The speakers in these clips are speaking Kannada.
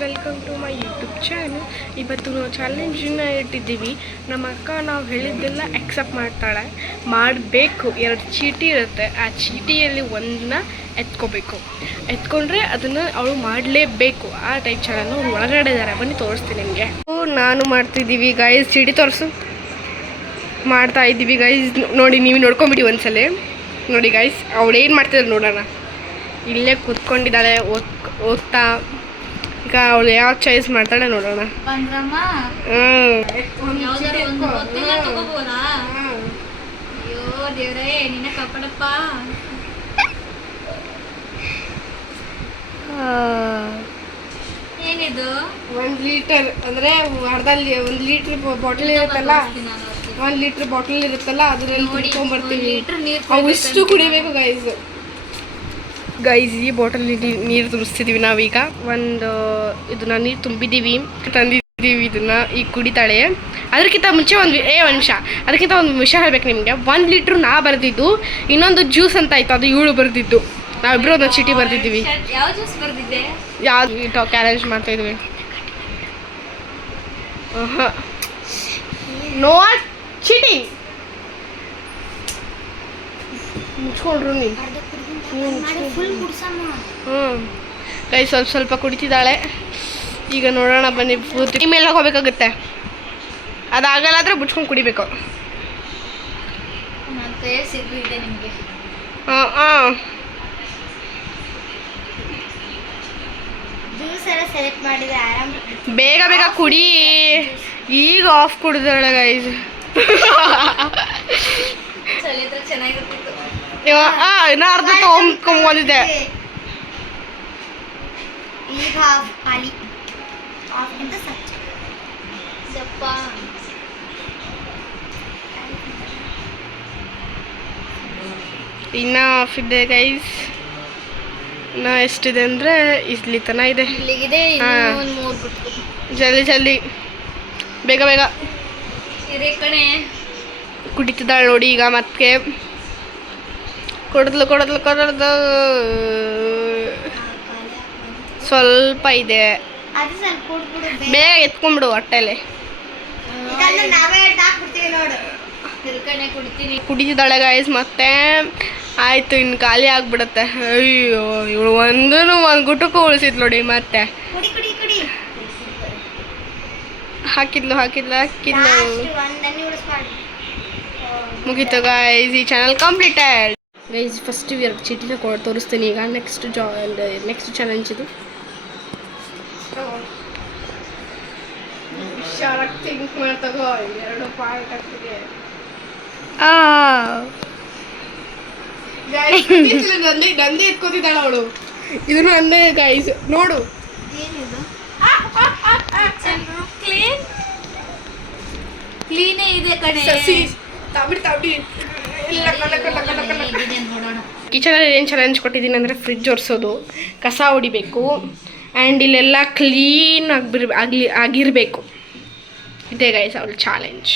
Welcome to my YouTube channel. ಇವತ್ತು ನಾವು ಚಾಲೆಂಜನ್ನ ಇಟ್ಟಿದ್ದೀವಿ. ನಮ್ಮ ಅಕ್ಕ ನಾವು ಹೇಳಿದ್ದೆಲ್ಲ ಎಕ್ಸೆಪ್ಟ್ ಮಾಡ್ತಾಳೆ, ಮಾಡಬೇಕು. 2 ಚೀಟಿ ಇರುತ್ತೆ, ಆ ಚೀಟಿಯಲ್ಲಿ ಒಂದನ್ನ ಎತ್ಕೊಂಡ್ರೆ ಅದನ್ನು ಅವಳು ಮಾಡಲೇಬೇಕು. ಆ ಟೈಪ್ ಚಾನಲ್ ಅವ್ರು ಒಳಗಡೆ ಇದ್ದಾರೆ, ಬನ್ನಿ ತೋರಿಸ್ತೀನಿ ನಿಮಗೆ. ನಾನು ಮಾಡ್ತಿದ್ದೀವಿ ಗೈಸ್, ಚೀಟಿ ತೋರಿಸು. ಮಾಡ್ತಾ ಇದ್ದೀವಿ ಗೈಸ್, ನೋಡಿ ನೀವು ನೋಡ್ಕೊಂಬಿಡಿ ಒಂದ್ಸಲ. ನೋಡಿ ಗೈಸ್ ಅವಳು ಏನು ಮಾಡ್ತಿದ್ದಾಳೆ ನೋಡೋಣ. ಇಲ್ಲೇ ಕೂತ್ಕೊಂಡಿದ್ದಾಳೆ ಓದ್ತಾ. ಈಗ ಅವಳು ಯಾವ ಚಾಯ್ಸ್ ಮಾಡ್ತಾಳೆ ನೋಡೋಣ. ಏನಿದು 1 ಲೀಟರ್ ಅಂದರೆ ಅರ್ಧಲ್ಲಿ 1 ಲೀಟ್ರ್ ಬಾಟಲ್ ಇರುತ್ತಲ್ಲ, 1 ಲೀಟ್ರ್ ಬಾಟಲ್ ಇರುತ್ತಲ್ಲ ಅದರಲ್ಲಿ ಕುಡ್ಕೊಂಡ್ಬರ್ತೀವಿ. ಅವು ಇಷ್ಟು ಕುಡಿಬೇಕು ಗೈಸ್. ಈ ಬಾಟಲ್ ನೀರು ತುಂಬಿಸ್ತಿದ್ದೀವಿ ನಾವೀಗ. ಇದನ್ನ ನೀರು ತುಂಬಿದ್ದೀವಿ, ತಂದಿದ್ದೀವಿ. ಇದನ್ನ ಈಗ ಕುಡಿತಾಳೆ. ಅದಕ್ಕಿಂತ ಮುಂಚೆ ಒಂದು ನಿಮಿಷ, ಅದಕ್ಕಿಂತ ಒಂದು ವಿಷಯ ಹೇಳ್ಬೇಕು ನಿಮಗೆ. 1 ಲೀಟ್ರ್ ನಾ ಬರೆದಿದ್ದು, ಇನ್ನೊಂದು ಜ್ಯೂಸ್ ಅಂತ ಆಯ್ತು, ಅದು ಇವಳು ಬರೆದಿದ್ದು. ನಾವಿಬ್ಬರು ಒಂದೊಂದು ಚೀಟಿ ಬರ್ದಿದ್ದೀವಿ. ಯಾವ ಜ್ಯೂಸ್ ಬರ್ದಿದ್ದೆ? ಯಾವ್ದು ಕ್ಯಾಲೇಜ್ ಮಾಡ್ತಾ ಇದ್ವಿ. No cheating. ಮುಚ್ಕೊಂಡ್ರು ನೀವು. ಕೈ ಸ್ವಲ್ಪ ಕುಡಿತಿದ್ದಾಳೆ. ಈಗ ನೋಡೋಣ ಬನ್ನಿ. ಪೂರ್ತಿ ಮೇಲೆ ಹೋಗ್ಬೇಕಾಗುತ್ತೆ, ಅದಾಗಲ್ಲ ಆದರೆ ಮುಚ್ಕೊಂಡು ಕುಡಿಬೇಕು. ಬೇಗ ಬೇಗ ಕುಡಿ. ಈಗ ಆಫ್ ಕುಡಿದಾಳೆ ಗೈಸ್. ಇನ್ನ ಅರ್ಧ ತಗೊಂಡ್ಕೊಂಬಂದಿದ್ದೆ. ಇನ್ನ ಆಫ್ ಇದೆ ಗೈಸ್. ಇನ್ನ ಎಷ್ಟಿದೆ ಅಂದರೆ ಇಲ್ಲಿ ತನ ಇದೆ. ಜಲ್ದಿ ಬೇಗ ಬೇಗ ಕುಡಿತಿದ್ದಾಳೆ ನೋಡಿ. ಈಗ ಮತ್ತೆ ಕೊಡದ್ಲು ಸ್ವಲ್ಪ ಇದೆ, ಬೇಗ ಎತ್ಕೊಂಡ್ಬಿಡು ಹೊಟ್ಟೆಲೆ. ಕುಡಿತಿದ್ದಾಳೆ ಗಾಯ್ಸ್. ಮತ್ತೆ ಆಯ್ತು, ಇನ್ನು ಖಾಲಿ ಆಗ್ಬಿಡುತ್ತೆ. ಅಯ್ಯೋ ಇವಳು ಒಂದು ಗುಟುಕು ಉಳಿಸಿದ್ ನೋಡಿ. ಮತ್ತೆ ಹಾಕಿದ್ಲು ಮುಗೀತು ಗಾಯ್ಸ್. ಈ ಚಾನಲ್ ಕಂಪ್ಲೀಟೆಡ್ ಗೈಸ್. ಫಸ್ಟ್ 2 ಚೀಟಿನ ತೋರಿಸ್ತೀನಿ. ಈಗ ನೆಕ್ಸ್ಟ್ ಚಾಲೆಂಜ್ ಇದು. ಥಿಂಕ್ ಮಾಡ್ತಗೋ. 2 ಪಾಯಿಂಟ್ ಆಗ್ತಿದೆ. ನಂದೇ ಎತ್ಕೋತಿದ್ದಾಳ ಅವಳು. ಇದನ್ನು ನಂದೇ ಗೈಸ್. ನೋಡು, ಕ್ಲೀನೇ ಇದೆ ಕಣೆ. ಕಿಚನಲ್ಲಿ ಏನು ಚಾಲೆಂಜ್ ಕೊಟ್ಟಿದ್ದೀನಿ ಅಂದರೆ ಫ್ರಿಡ್ಜ್ ಒರೆಸೋದು, ಕಸ ಹೊಡಿಬೇಕು, ಆ್ಯಂಡ್ ಇಲ್ಲೆಲ್ಲ ಕ್ಲೀನ್ ಆಗಿರಬೇಕು. ಇದೇ ಗೈಸ್ ಅವಳು ಚಾಲೆಂಜ್.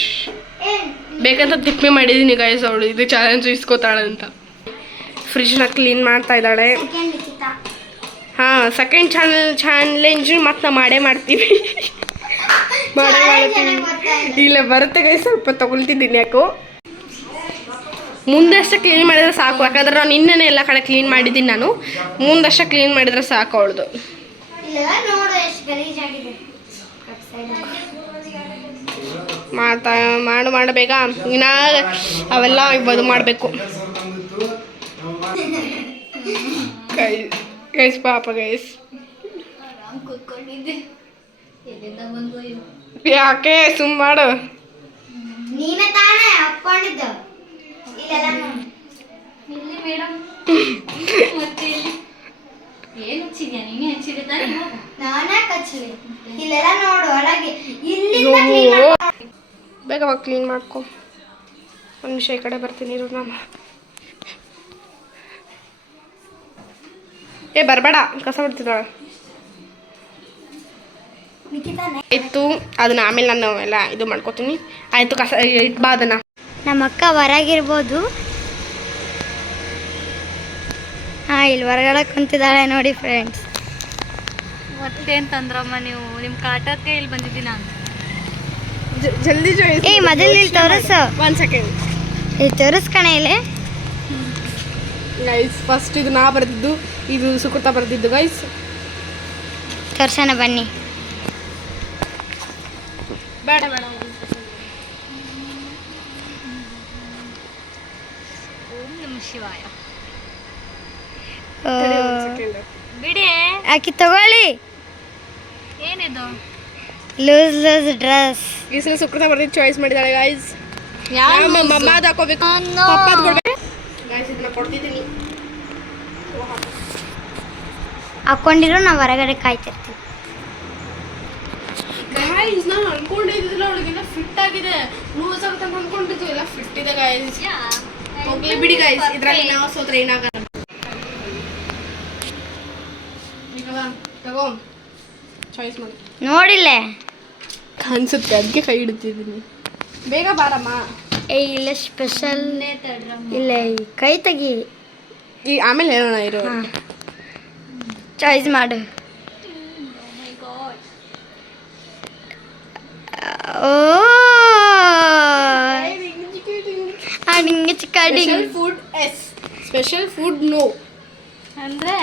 ಬೇಕಂತ ತಿಪ್ಪೆ ಮಾಡಿದ್ದೀನಿ ಗೈಸ್. ಅವಳು ಇದು ಚಾಲೆಂಜ್ ಇಸ್ಕೋತಾಳೆ ಅಂತ. ಫ್ರಿಡ್ಜ್ನ ಕ್ಲೀನ್ ಮಾಡ್ತಾ ಇದ್ದಾಳೆ. ಸೆಕೆಂಡ್ ಚಾಲೆಂಜ್ ಮತ್ತೆ ನಾವು ಮಾಡ್ತೀವಿ. ಇಲ್ಲ ಬರುತ್ತೆ ಗೈಸ್. ಸ್ವಲ್ಪ ತಗೊಳ್ತಿದ್ದೀನಿ. ಯಾಕೋ ಮುಂದಷ್ಟೇ ಕ್ಲೀನ್ ಮಾಡಿದ್ರೆ ಸಾಕು. ಯಾಕಂದ್ರೆ ನಾನು ನಿನ್ನೆ ಎಲ್ಲ ಕಡೆ ಕ್ಲೀನ್ ಮಾಡಿದ್ದೀನಿ. ನಾನು ಮುಂದಷ್ಟೇ ಕ್ಲೀನ್ ಮಾಡಿದ್ರೆ ಸಾಕು ಅವಳದು. ಮಾಡಬೇಕ ಇನ್ನ ಅವೆಲ್ಲ ಇದು ಮಾಡಬೇಕು ಗೈಸ್. ಪಾಪ ಗೈಸ್, ಯಾಕೆ ಸುಮ್ ಮಾಡು. ಬೇಗ ಕ್ಲೀನ್ ಮಾಡ್ಕೊ. 1 ನಿಮಿಷ ಈ ಕಡೆ ಬರ್ತೀನಿ ಇರು ನಾನು. ಬರಬೇಡ, ಕಸ ಬಿಡ್ತಿದ್ದಾಳೆ. ಆಯಿತು, ಅದನ್ನ ಆಮೇಲೆ ನಾನು ಎಲ್ಲ ಇದು ಮಾಡ್ಕೋತೀನಿ. ಆಯಿತು, ಕಸ ಇಟ್ಬಾ ಅದನ್ನು. ನಮ್ಮ ಅಕ್ಕ ಹೊರಗಿರ್ಬೋದು. ಇಲ್ಲಿ ಹೊರಗಡೆ ಕುಂತಿದ್ದಾಳೆ ನೋಡಿ ಫ್ರೆಂಡ್ಸ್. ಮತ್ತೇನ್ ತಂದ್ರಮ್ಮ ನೀವು ನಿಮ್ಮ ಕಾಟಕ್ಕೆ ಇಲ್ಲಿ ಬಂದಿದ್ದೀನಿ ನಾನು. ಜಲ್ದಿ ಚಾಯ್ಸ್. ಏ ಮೊದಲು ಇಲ್ಲಿ ತೋರಿಸು. 1 ಸೆಕೆಂಡ್. ಇಲ್ಲಿ ತೋರಿಸ್ಕಣ ಇಲ್ಲಿ. ಗೈಸ್ ಫಸ್ಟ್ ಇದು ನಾ ಬರೆದಿದ್ದು, ಇದು ಸುಕೃತ ಬರೆದಿದ್ದು ಗೈಸ್. ತೋರ್ಸೋಣ ಬನ್ನಿ. ಬೇಡ ಬೇಡ. ಓಂ ನಮಃ ಶಿವಾಯ. ಬಿಡಿ ಆಕಿ ತಗೊಳ್ಳಿ. ಏನಿದು? Loose dress. ಈ ಸಲ ಸುಕೃತ ಬರೆದಿದ್ದು ಚಾಯ್ಸ್ ಮಾಡಿದಾಳೆ ಗೈಸ್. ಯಾರು ಮಮ್ಮದು ಹಾಕೋಬೇಕು, ಪಪ್ಪದು ಕೊಡ್ಬೇಕು ಗೈಸ್. ಇದನ್ನ ಕೊಡ್ತಿದ್ದೀನಿ, ಹಾಕೊಂಡಿರೋ ನಾವು ಹೊರಗಡೆ ಕಾಯ್ತಿರ್ತೀವಿ. ಗೈಸ್ ನಾನು ಅನ್ಕೊಂಡಿದ್ದಿಲ್ಲ ಅವಳಿಗೆಲ್ಲ ಫಿಟ್ ಆಗಿದೆ. ಲೂಸ್ ಆಗುತ್ತೆ ಅಂತ ಅನ್ಕೊಂಡಿದ್ದು, ಎಲ್ಲ ಫಿಟ್ ಇದೆ ಗೈಸ್. ಹೋಗ್ಲಿ ಬಿಡಿ ಗೈಸ್, ಇದ್ರಲ್ಲಿ ನಾವು ಸೋತ್ರೆ ಏನಾಗಲ್ಲ. ತಗೋ ಚಾಯ್ಸ್ ಮಾಡಿ. ನೋಡಿಲ್ಲ ಅನ್ಸುತ್ತೆ, ಅದಕ್ಕೆ ಕೈ ಹಿಡಿತಿದ್ದೀನಿ. ಬೇಗ ಬಾರಮ್ಮ. ಏ ಇಲ್ಲ ಸ್ಪೆಷಲ್ ಇಲ್ಲ, ಈ ಕೈ ತೆಗಿ. ಈ ಆಮೇಲೆ ಹೇಳೋಣ ಇರೋ. ಚಾಯ್ಸ್ ಮಾಡು. ಓ ಅಡಿಂಗ ಚಿಕ್ಕ ಅಡಿಂಗ. Special food yes, special food no. ಅಂದ್ರೆ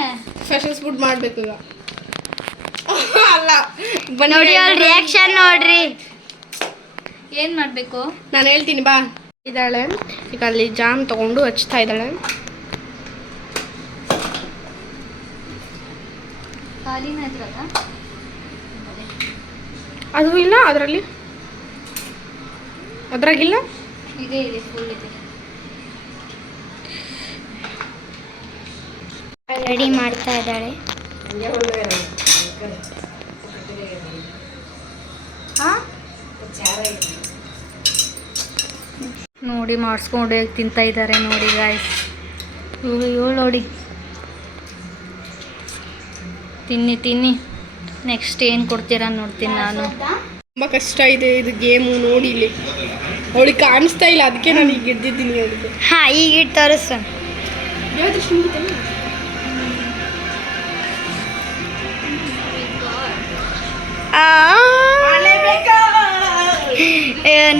ಸ್ಪೆಷಲ್ ಫುಡ್ ಮಾಡಬೇಕು ಈಗ. ಅಲ್ಲ ನೋಡಿ ಅವ್ರ ರಿಯಾಕ್ಷನ್ ನೋಡ್ರಿ. ಏನ್ ಮಾಡ್ಬೇಕು? ನಾನು ಹೇಳ್ತೀನಿ ಬಾ. ಇದ್ದಾಳೆ ಈಗ ಅಲ್ಲಿ ಜಾಮ್ ತಗೊಂಡು ಹಚ್ತಾ ಇದ್ದಾಳೆ. ಖಾಲಿನ ಇದ್ರಾಗ ಅದು ಇಲ್ಲ, ಅದರಲ್ಲಿ ಅದ್ರಾಗಿಲ್ಲ. ಇದೆ ಇದೆ, ಫುಲ್ ಇದೆ. ರೆಡಿ ಮಾಡ್ತಾ ಇದ್ದಾಳೆ. ನೋಡಿ ಮಾಡಿಸ್ಕೊಂಡು ಹೇಗೆ ತಿಂತಾ ಇದ್ದಾರೆ ನೋಡಿ ಗಾಯ್ಸ್. ಇವಳು ನೋಡಿ. ತಿನ್ನಿ ತಿನ್ನಿ, ನೆಕ್ಸ್ಟ್ ಏನು ಕೊಡ್ತೀರಾ ನೋಡ್ತೀನಿ ನಾನು. ತುಂಬ ಕಷ್ಟ ಇದೆ ಇದು ಗೇಮು. ನೋಡಿ ಇಲ್ಲಿ ಅವಳಿಗೆ ಕಾಣಿಸ್ತಾ ಇಲ್ಲ, ಅದಕ್ಕೆ ನಾನು ಈಗ ಗೆದ್ದಿದ್ದೀನಿ ಅವಳಿಗೆ. ಹಾ ಈಗ ಇಟ್ಟು ತೋರಿಸು.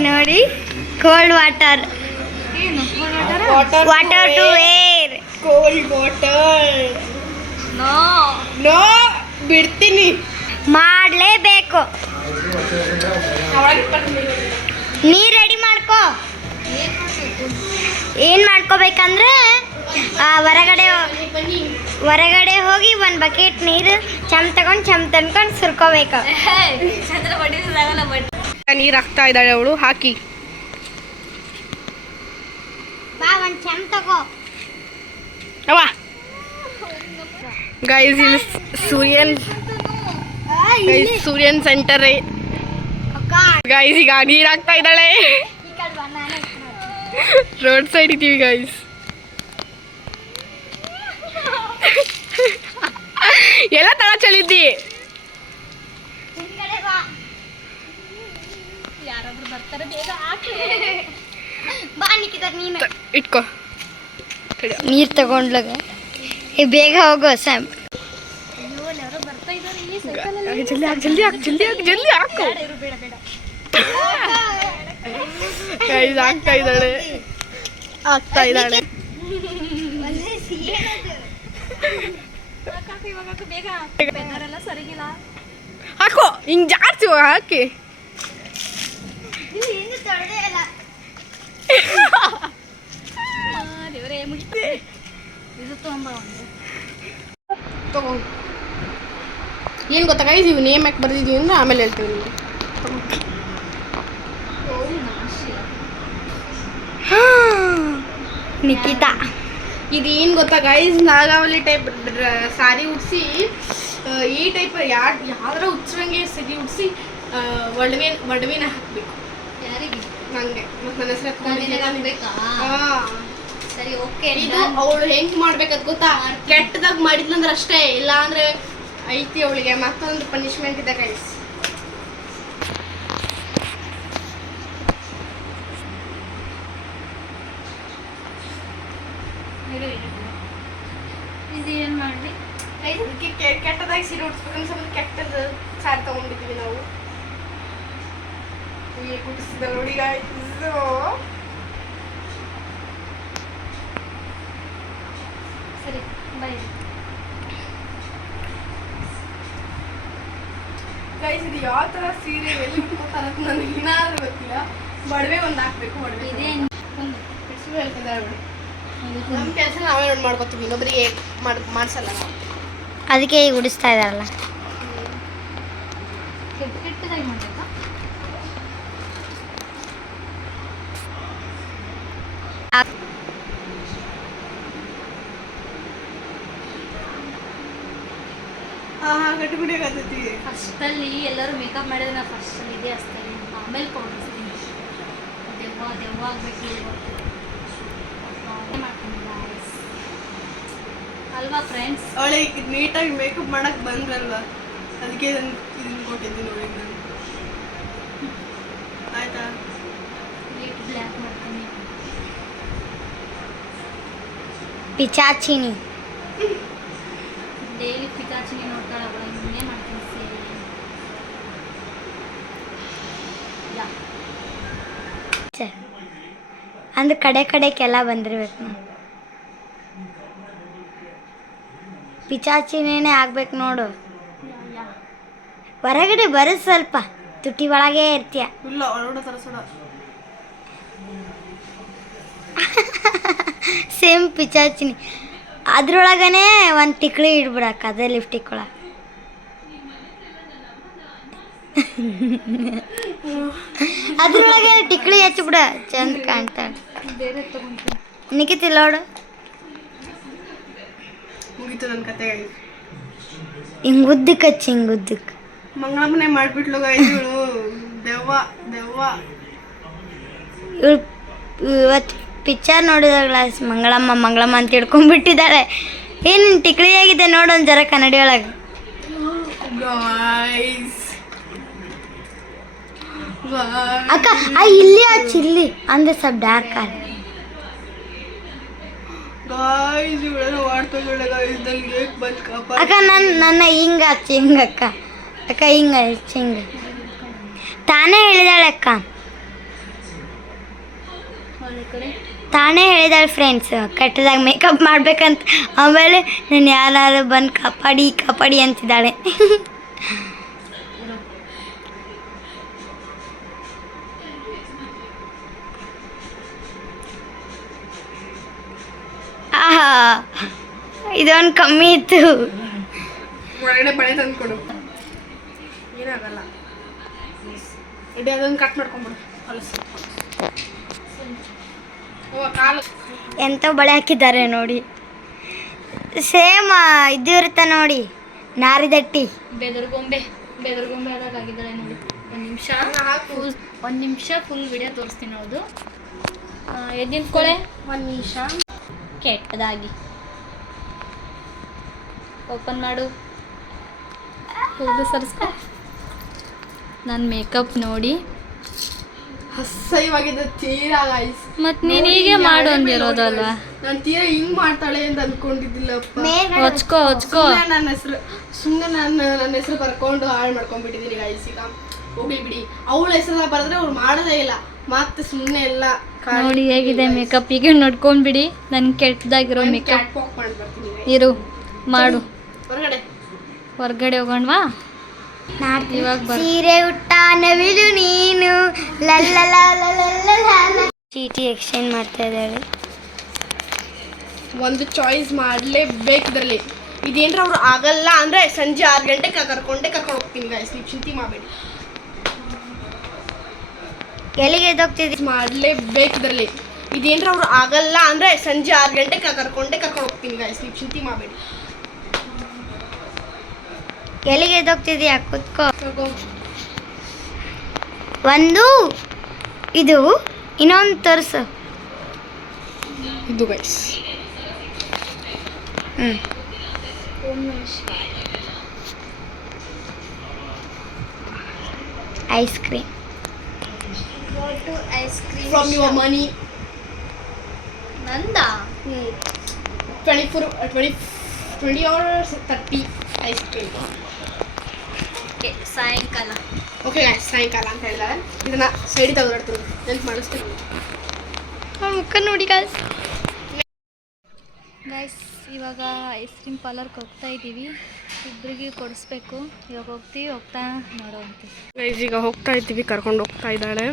ನೋಡಿ ಕೋಲ್ಡ್ ವಾಟರ್. ಏನು water to air. Cold water. No no ಬಿಡ್ತೀನಿ. ಮಾಡಲೇಬೇಕು. ನೀರು ರೆಡಿ ಮಾಡ್ಕೋ. ಏನು ಮಾಡ್ಕೋಬೇಕಂದ್ರೆ ಹೊರಗಡೆ ಹೋಗಿ ಒಂದು ಬಕೆಟ್ ನೀರು ಚಮ್ ತನ್ಕೊಂಡು ಸುರ್ಕೋಬೇಕು. ನೀರು ಹಾಕ್ತಾ ಇದ್ದಾಳೆ ಅವಳು. ಹಾಕಿ ಬಾ ಒಂದು ಚಮ್ ತಗೋ. ಅವ ಗೈಸ್ ಇಲ್ಲಿ ಸೂರ್ಯನ್ ಸೆಂಟರ್ ಗೈಸ್. ಈಗ ನೀರು ಹಾಕ್ತಾ ಇದ್ದಾಳೆ. ರೋಡ್ ಸೈಡ್ ಇದ್ದೀವಿ ಗೈಸ್. ಎಲ್ಲ ತಳ ಚಳಿದ್ದಿ. ಯಾರಾದ್ರೂ ಬರ್ತಾರೆ, ಬೇಗ ಹಾಕಿ. ಬಾ ನಿಕ್ಕಿದ ನೀನು ಇಟ್ಕೋ. ನೀರು ತಗೊಂಡ್ಲಾಗ ಬೇಗ ಹೋಗೋ ಸ್ಯಾಮ್. ಬರ್ತಾ ಇದ್ದಾರೆ ಈ ಜಲ್ದಿ ಹಾಕು. ಗೈಸ್ ಆಗ್ತಾ ಇದ್ದಾಳೆ. ಬೇಗ ಬೆನ್ನರೆಲ್ಲ ಸರಿಗಿಲ್ಲ. ಹಾಕೋ ಹಿಂಗ್ ಜಾಸ್ತಿ ಹಾಕಿ. ದೇವರೇ ಮುಗಿತೆ. ಇದು ತೊಗೊಂಬ ತಗೋ. ಏನು ಗೊತ್ತಾ ಗೈಸ್, ಇವು ನೇಮ್ ಯಾಕೆ ಬರ್ದಿದ್ದೀವಿ ಅಂದ್ರೆ ಆಮೇಲೆ ಹೇಳ್ತೀವಿ ನಿಮಗೆ. ನಿಖಿತಾ ಇದು ಏನು ಗೊತ್ತಾ ಗೈಸ್, ನಾಗಾವಳಿ ಟೈಪ್ ಸಾರಿ ಉಡಿಸಿ ಈ ಟೈಪ್ ಯಾವ್ದಾರ ಉಚ್ಚರಂಗೆ ಸರಿ ಉಡಿಸಿ ಒಡವೆನ ಹಾಕಬೇಕು. ಯಾರಿಗೆ? ನನಗೆ ಮತ್ತು ನನ್ನ ಹೆಸರು ಹಾಕ್ಬೇಕಾ? ಸರಿ ಓಕೆ. ಇದು ಅವಳು ಹೆಂಗೆ ಮಾಡ್ಬೇಕಂತ ಗೊತ್ತಾ, ಕೆಟ್ಟದಾಗ ಮಾಡಿದ್ಲಂದ್ರೆ ಅಷ್ಟೇ, ಇಲ್ಲ ಅಂದ್ರೆ ಐತಿ ಅವಳಿಗೆ ಮತ್ತೊಂದು ಪನಿಷ್ಮೆಂಟ್ ಇದೆ ಗೈಸ್. ಇದು ಏನು ಮಾಡಲಿ? ಕೈ ಗೈಸ್. ಅದಕ್ಕೆ ಕೆಟ್ಟದಾಗಿ ಸೀರೆ ಉಡ್ಸ್ಬೇಕಂದ್ರೆ ಸ್ವಲ್ಪ ಕೆಟ್ಟದ ಸಾರಿ ತಗೊಂಡಿದ್ದೀವಿ ನಾವು. ಹೀಗೆ ಕುಟ್ಟಿಸಿದ ನೋಡಿ ಗಾಯ್ಸ್. ಸರಿ ಬಾಯ್. ಗೈಸ್ ಇದು ಯಾವ ಥರ ಸೀರೆ ಎಲ್ಲಿ ಉಟ್ಕೋತಾರೆ ಅಂತ ನನಗೆ ಏನಾದರೂ ಗೊತ್ತಿಲ್ಲ. ಒಡವೆ ಒಂದು ಹಾಕ್ಬೇಕು. ಒಡವೆ ಇದೇ ಬಿಡಿಸಿ ಹೇಳ್ತಿದ್ದಾರೆ ನೋಡಿ. ನಮ್ಮ ಕೆಲಸ ನಾವೇ ನೋಡಿ ಮಾಡ್ಕೋತೀವಿ, ಇನ್ನೊಬ್ಬರಿಗೆ ಮಾಡಿಸಲ್ಲ ನಾವು. ಅದಕ್ಕೆ ಈಗ ಉಡಿಸ್ತಾ ಇದಾರಲ್ಲ. ಕೆಟ್ಟದಾಗಿ ಮಾಡಬೇಕಾ? ಗಟ್ಟಿ ಬಿಡಿಯಾಗತ್ತೈತಿ. ಫಸ್ಟಲ್ಲಿ ಎಲ್ಲರೂ ಮೇಕಪ್ ಮಾಡಿದ್ರೆ ನಾನು ಫಸ್ಟಲ್ಲಿ ಇದೇ ಹಚ್ತೀನಿ, ಆಮೇಲೆ ಕೊಡಿಸ್ತೀನಿ. ದೆವ್ವ ಆಗಬೇಕು ಮಾಡ್ತೀನಿ guys. ಅಲ್ವಾ ಫ್ರೆಂಡ್ಸ್? ಅವಳಿಗೆ ನೀಟಾಗಿ ಮೇಕಪ್ ಮಾಡಕ್ ಬಂದ್ರಲ್ವಾ, ಅದಕ್ಕೆ ಇದನ್ನ ಕೊಟ್ಟಿದ್ದೀನಿ ನೋಡಿ ನಾನು. ಆಯ್ತಾ? ಲೈಟ್ ಬ್ಲ್ಯಾಕ್ ಮಾಡ್ತೀನಿ. ಪಿಚಾಚಿನಿ. ಡೈಲಿ ಪಿಕಾಚಿನಿ ನೋಡ್ತಾಳೆ ಅವಳ, ಇನ್ನೇ ಮಾಡ್ತೀನಿ ಸೇರಿ. ಅಂದ್ರೆ ಕಡೆಕ್ಕೆಲ್ಲ ಬಂದಿರ್ಬೇಕು ನಾವು. ಪಿಚಾಚಿನೇ ಆಗ್ಬೇಕು ನೋಡು. ಹೊರಗಡೆ ಬರೋದು ಸ್ವಲ್ಪ, ತುಟಿ ಒಳಗೆ ಇರ್ತೀಯ. ಇಲ್ಲ ಒಳಗಡೆ ತರಿಸೋಣ. ಸೇಮ್ ಪಿಚಾಚಿನಿ. ಅದ್ರೊಳಗನೆ ಒಂದು ಟಿಕ್ಳಿ ಇಡ್ಬಿಡಕ್ಕ, ಅದೇ ಲಿಫ್ಟಿಕ್ ಒಳಗೆ. ಅದ್ರೊಳಗೆ ಟಿಕ್ಳಿ ಹಚ್ಬಿಡ, ಚಂದ ಕಾಣ್ತಾಳೆ. ಬೇರೆ ತಗೊಂತೀನಿ. ನಿಖಿತಿಲ್ಲ ನೋಡು, ಮುಗೀತು ನನ್ನ ಕತೆ. ಹಿಂಗೆ ಉದ್ದಕ್ಕೆ ಹಚ್ಚಿ, ಹಿಂಗೆ ಉದ್ದಕ್ಕೆ. ಮಂಗಳಮ್ಮನೆ ಮಾಡಿಬಿಟ್ಲು ಗಾಯ್ಸ್ ಇವಳು. ದೆವ್ವ. ಇವಳು ಇವತ್ತು ಪಿಕ್ಚರ್ ನೋಡಿದಾಗಲ ಮಂಗಳಮ್ಮ ಅಂತ ಹಿಡ್ಕೊಂಡ್ಬಿಟ್ಟಿದ್ದಾಳೆ. ಏನು ಟಿಕ್ಳಿ ಆಗಿದೆ ನೋಡು ಒಂದು ಜರ ಕನ್ನಡಿ ಒಳಗೆ. ಅಕ್ಕ ಇಲ್ಲಿ ಹಚ್ಚಿ, ಇಲ್ಲಿ ಅಂದ್ರೆ ಸ್ವಲ್ಪ ಡಾರ್ಕ್ ಆಗ. ಅಕ್ಕ ನನ್ನ ಹಿಂಗ ಹಚ್ಚಿ, ಹಿಂಗಕ್ಕ. ಅಕ್ಕ ಹಿಂಗ ಹಚ್ಚಿ, ಹಿಂಗ ತಾನೇ ಹೇಳಿದಾಳೆ ಅಕ್ಕ, ತಾನೇ ಹೇಳಿದಾಳೆ ಫ್ರೆಂಡ್ಸ್ ಕೆಟ್ಟದಾಗ ಮೇಕಪ್ ಮಾಡ್ಬೇಕಂತ. ಆಮೇಲೆ ನಾನು ಯಾರು ಬಂದು ಕಾಪಾಡಿ ಅಂತಿದ್ದಾಳೆ. ಆಹಾ, ಇದೊಂದು ಕಮ್ಮಿ ಇತ್ತು. ಒಳಗಡೆ ಬಳೆ ತಂದ್ಕೊಡು, ಏನಾಗಲ್ಲ. ಇಡೀ ಅದೊಂದು ಕಟ್ ಮಾಡ್ಕೊಂಬಿಡು ಹೊಲಸು. ಕಾಲು ಎಂಥ ಬಳೆ ಹಾಕಿದ್ದಾರೆ ನೋಡಿ. ಸೇಮ್ ಇದು ಇರುತ್ತೆ ನೋಡಿ, ನಾರಿದಟ್ಟಿ. ಬೆದರ್ಗೊಂಬೆ ಆದಾಗಿದ್ದಾಳೆ ನೋಡಿ. ಒಂದು ನಿಮಿಷ ಫುಲ್ ವಿಡಿಯೋ ತೋರಿಸ್ತೀನಿ. ಹೌದು, ಎದ್ದು ನಿಂತ್ಕೊಳ್ಳೆ ಒಂದು ನಿಮಿಷ. ಕೆಟ್ಟದಾಗಿ ಓಪನ್ ಮಾಡು, ಕೂದಲು ಸರಿಸ್ಕೊ. ನನ್ನ ಮೇಕಪ್ ನೋಡಿ ಅಸಹ್ಯವಾಗಿದೆ ತೀರಾ ಗಾಯ್ಸ್. ಮತ್ತು ನೀನು ಹೀಗೆ ಮಾಡು ಅಂದಿರೋದಲ್ವಾ? ನಾನು ತೀರಾ ಹಿಂಗ್ ಮಾಡ್ತಾಳೆ ಅಂತ ಅನ್ಕೊಂಡಿದ್ದಿಲ್ಲಪ್ಪ. ಹೊಚ್ಕೋ ನನ್ನ ಹೆಸರು ಸುಮ್ಮನೆ ನನ್ನ ಹೆಸರು ಬರ್ಕೊಂಡು ಹಾಳು ಮಾಡ್ಕೊಂಡ್ಬಿಟ್ಟಿದ್ದೀನಿ ಗಾಯ್ಸ್. ಈಗ ಹೋಗ್ಲಿ ಬಿಡಿ, ಅವಳ ಹೆಸರು ಬರೆದ್ರೆ ಅವ್ರು ಮಾಡೋದೇ ಇಲ್ಲ, ಮತ್ತೆ ಸುಮ್ಮನೆ ಎಲ್ಲ ನೋಡಿ ಹೇಗಿದೆ ಮೇಕಪ್. ಈಗ ನೋಡ್ಕೊಂಡ್ಬಿಡಿ ನನ್ನ ಕೆಟ್ಟದಾಗಿರೋ ಮೇಕಪ್. ಮಾಡ್ಬರ್ತೀನಿ ಇರು ಮಾಡು. ಹೊರಗಡೆ ಹೋಗೋಣವಾ? ಇವಾಗ ಸೀರೆ ಉಟ್ಟ ನವಿಲು ನೀನು. ಚೀಟಿ ಎಕ್ಸ್ಚೇಂಜ್ ಮಾಡ್ತಾ ಇದ್ದಾಳೆ. ಒಂದು ಚಾಯ್ಸ್ ಮಾಡಲೇಬೇಕು ಇದರಲ್ಲಿ. ಇದೇನ್ರ ಅವ್ರು ಆಗಲ್ಲ ಅಂದರೆ ಸಂಜೆ 6 ಗಂಟೆಗೆ ಕರ್ಕೊಂಡು ಹೋಗ್ತೀನಿ ಗಾಯ್ಸ್, ನೀವು ಚಿಂತೆ ಮಾಡಬೇಡಿ. ಎಲ್ಲಿಗೆ ಎದ್ದೋಗ್ತಿದ್ದಿ? ಮಾಡಲೇಬೇಕು ಇದರಲ್ಲಿ. ಇದೇನ್ರ ಅವ್ರು ಆಗಲ್ಲ ಅಂದರೆ ಸಂಜೆ 6 ಗಂಟೆಗೆ ಕರ್ಕೊಂಡು ಹೋಗ್ತೀನಿ ಗಾಯ್ಸ್, ನೀವು ಚಿಂತೆ ಮಾಡಬೇಡಿ. ಎಲ್ಲಿಗೆ ಎದ್ದೋಗ್ತಿದ್ಯಾ? ಕುತ್ಕೋ. ಒಂದು ಇದು, ಇನ್ನೊಂದು ತೋರಿಸು. ಇದು guys ice cream. From your money. Nanda? 24 20 or 30 ice cream. Okay ಸಾಯಂಕಾಲ. ಓಕೆ ಸಾಯಂಕಾಲ ಅಂತ ಹೇಳಿದ್ದಾರೆ. ಇದನ್ನು ಸೈಡಿಗೆ ತೆಗೆದಿಡ್ತೀನಿ, ನೆನ್ಪು ಮಾಡಿಸ್ತೀನಿ. ಮುಖ ನೋಡಿ ಗಾಯ್ಸ್. ಗೈಸ್ ಇವಾಗ ಐಸ್ ಕ್ರೀಮ್ ಪಾರ್ಲರ್ಗೆ ಹೋಗ್ತಾ ಇದ್ದೀವಿ, ಇಬ್ಬರಿಗೆ ಕೊಡಿಸ್ಬೇಕು. ಇವಾಗ ಹೋಗ್ತಾ ನೋಡೋವಂತೆ. ಗೈಸ್ ಈಗ ಹೋಗ್ತಾ ಇದ್ದೀವಿ, ಕರ್ಕೊಂಡು ಹೋಗ್ತಾ ಇದ್ದಾಳೆ.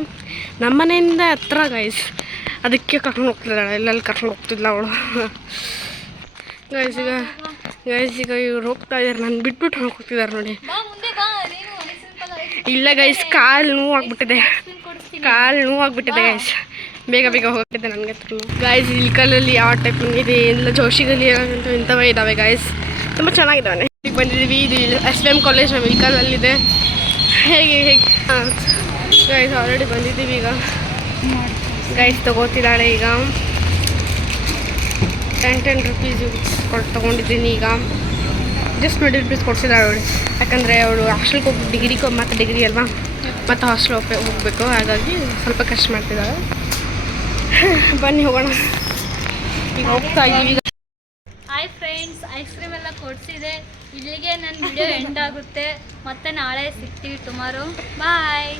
ನಮ್ಮ ಮನೆಯಿಂದ ಹತ್ರ ಗೈಸ್, ಅದಕ್ಕೆ ಕರ್ಕೊಂಡು ಹೋಗ್ತಿದ್ದಾಳೆ. ಎಲ್ಲೆಲ್ಲಿ ಕರ್ಕೊಂಡು ಹೋಗ್ತಿದ್ಲ ಅವಳು. ಗೈಸ್ ಈಗ ಇವ್ರು ಹೋಗ್ತಾ ಇದ್ದಾರೆ, ನಾನು ಬಿಟ್ಬಿಟ್ಟು ಹೋಗ್ತಿದ್ದಾರೆ ನೋಡಿ. ಇಲ್ಲ ಗೈಸ್, ಕಾಲು ನೋವಾಗ್ಬಿಟ್ಟಿದೆ ಗೈಸ್. ಬೇಗ ಹೋಗ್ತಿದ್ದೆ ನನಗೆ ಗೈಸ್. ಇಲ್ಕಲಲ್ಲಿ ಯಾವ ಟೈಪ್ ಇದೆ ಎಲ್ಲ, ಜೋಶಿಗಲ್ಲಿ ಅಂತ ಇಂಥವೇ ಇದ್ದಾವೆ ಗೈಸ್, ತುಂಬ ಚೆನ್ನಾಗಿದ್ದಾವೆ. ಈಗ ಬಂದಿದ್ದೀವಿ, ಇದು SVM ಕಾಲೇಜ್ ನಮ್ಮ ಇಲ್ಕಲಲ್ಲಿದೆ. ಹೇಗೆ ಹಾಂ ಗೈಸ್, ಆಲ್ರೆಡಿ ಬಂದಿದ್ದೀವಿ. ಈಗ ಗೈಸ್ ತಗೋತಿದ್ದಾಳೆ. ಈಗ 10 ರೂಪೀಸ್ ತೊಗೊಂಡಿದ್ದೀನಿ. ಈಗ ಜಸ್ಟ್ 20 ರೂಪೀಸ್ ಕೊಡ್ಸಿದ್ದಾಳೆ ಅವಳು, ಯಾಕಂದರೆ ಅವಳು ಹಾಸ್ಟೆಲ್ಗೆ ಹೋಗಿ ಡಿಗ್ರಿ ಅಲ್ವಾ, ಮತ್ತು ಹಾಸ್ಟೆಲ್ ಹೋಗಬೇಕು, ಹಾಗಾಗಿ ಸ್ವಲ್ಪ ಕಷ್ಟ ಮಾಡ್ತಿದ್ದಾಳೆ. ಬನ್ನಿ ಹೋಗೋಣ. ಈಗ ಹೋಗ್ತಾ ಇದ್ದೀವಿ. ಹಾಯ್ ಫ್ರೆಂಡ್ಸ್, ಐಸ್ ಕ್ರೀಮ್ ಎಲ್ಲ ಕೊಡಿಸಿದೆ. ಇಲ್ಲಿಗೆ ನನ್ನ ವಿಡಿಯೋ ಎಂಡ್ ಆಗುತ್ತೆ. ಮತ್ತೆ ನಾಳೆ ಸಿಗ್ತೀವಿ, ಟುಮಾರೋ. ಬಾಯ್.